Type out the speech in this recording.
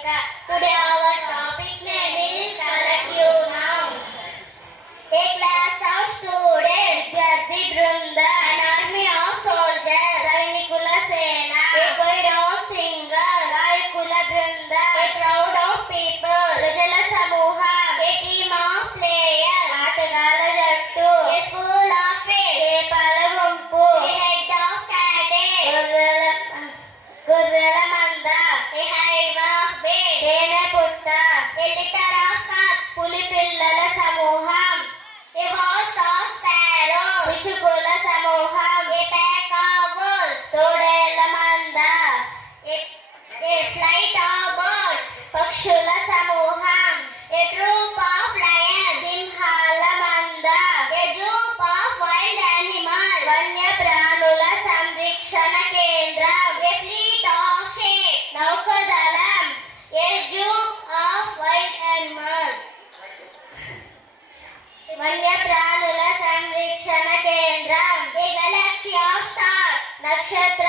Today our topic name is collective nouns. A class of students, Jati Brunda, an army of soldiers, Sainikula Sena, a choir of singers, Raikula Brunda, a crowd of people, Rajala Samuha, a team of players, Atagala Jattu, a school of fish, a Palagumpu, a head of cattle, Gurrala Manda, a hive of bees, Tene Putta, a litter of cubs, Puli Pillala Samuham, a host of sparrows, Vichukula Samuham, a pack of wolves, Todela Manda, a flight of birds, Pakshula Samuham, a troop of lions, Simhala Manda, a group of wild animals, Vanya Pranula Samrikshana Kendram, a fleet of ships, Naukadalam, a zoo of wild animals. Vanya Pranula Samrikshana Kendram, a galaxy of stars, Nakshatra